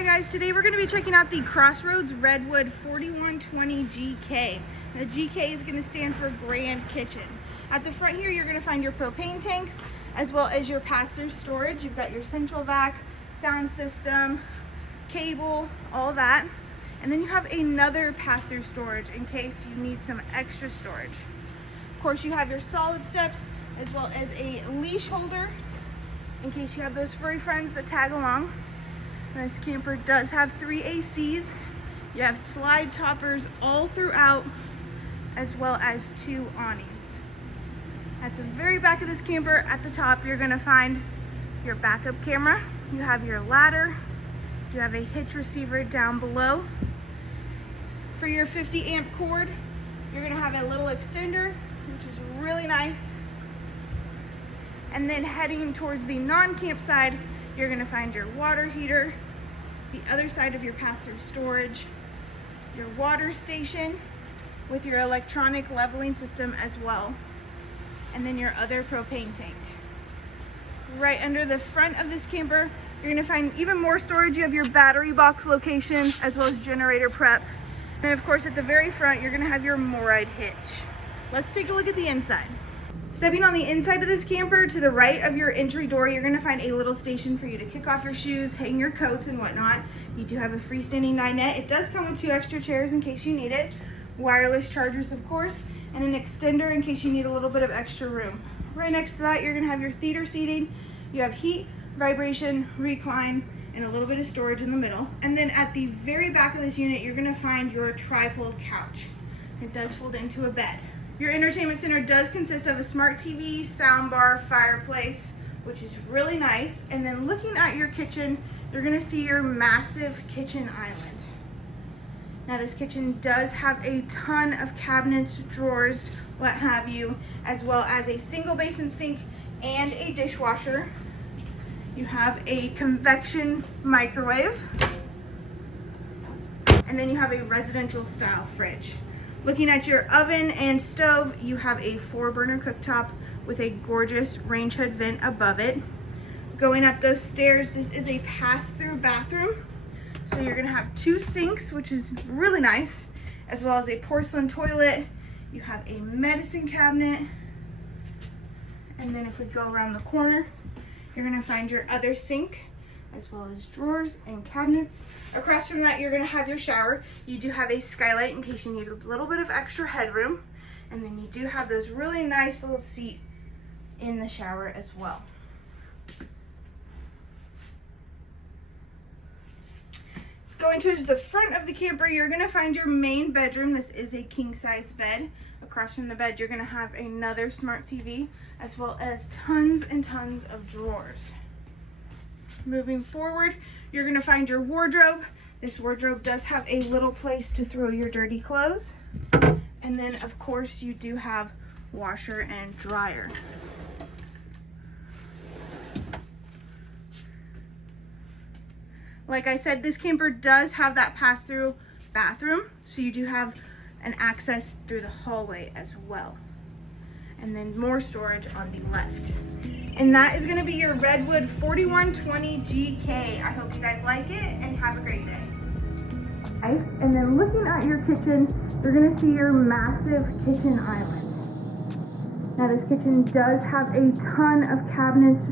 Hi guys, today we're going to be checking out the Crossroads Redwood 4120 GK. The GK is going to stand for Grand Kitchen. At the front here, you're going to find your propane tanks as well as your pass-through storage. You've got your central vac, sound system, cable, all that. And then you have another pass-through storage in case you need some extra storage. Of course, you have your solid steps as well as a leash holder in case you have those furry friends that tag along. This camper does have 3 ACs. You have slide toppers all throughout, as well as 2 awnings. At the very back of this camper, at the top, you're gonna find your backup camera. You have your ladder. You have a hitch receiver down below. For your 50 amp cord, you're gonna have a little extender, which is really nice. And then heading towards the non-camp side, you're gonna find your water heater, the other side of your pass-through storage, your water station with your electronic leveling system as well, and then your other propane tank. Right under the front of this camper, you're gonna find even more storage. You have your battery box location as well as generator prep. And then of course at the very front, you're gonna have your MORryde hitch. Let's take a look at the inside. Stepping on the inside of this camper, to the right of your entry door, you're gonna find a little station for you to kick off your shoes, hang your coats and whatnot. You do have a freestanding dinette. It does come with 2 extra chairs in case you need it. Wireless chargers, of course, and an extender in case you need a little bit of extra room. Right next to that, you're gonna have your theater seating. You have heat, vibration, recline, and a little bit of storage in the middle. And then at the very back of this unit, you're gonna find your tri-fold couch. It does fold into a bed. Your entertainment center does consist of a smart TV, soundbar, fireplace, which is really nice. And then looking at your kitchen, you're gonna see your massive kitchen island. Now this kitchen does have a ton of cabinets, drawers, what have you, as well as a single basin sink and a dishwasher. You have a convection microwave, and then you have a residential style fridge. Looking at your oven and stove, you have a 4-burner cooktop with a gorgeous range hood vent above it. Going up those stairs, this is a pass-through bathroom. So you're gonna have 2 sinks, which is really nice, as well as a porcelain toilet. You have a medicine cabinet. And then if we go around the corner, you're gonna find your other sink, as well as drawers and cabinets. Across from that, you're gonna have your shower. You do have a skylight in case you need a little bit of extra headroom. And then you do have those really nice little seat in the shower as well. Going towards the front of the camper, you're gonna find your main bedroom. This is a king-size bed. Across from the bed, you're gonna have another smart TV, as well as tons and tons of drawers. Moving forward, you're gonna find your wardrobe. This wardrobe does have a little place to throw your dirty clothes. And then of course you do have washer and dryer. Like I said, this camper does have that pass-through bathroom, so you do have an access through the hallway as well. And then more storage on the left. And that is gonna be your Redwood 4120 GK. I hope you guys like it and have a great day. And then looking at your kitchen, you're gonna see your massive kitchen island. Now this kitchen does have a ton of cabinets,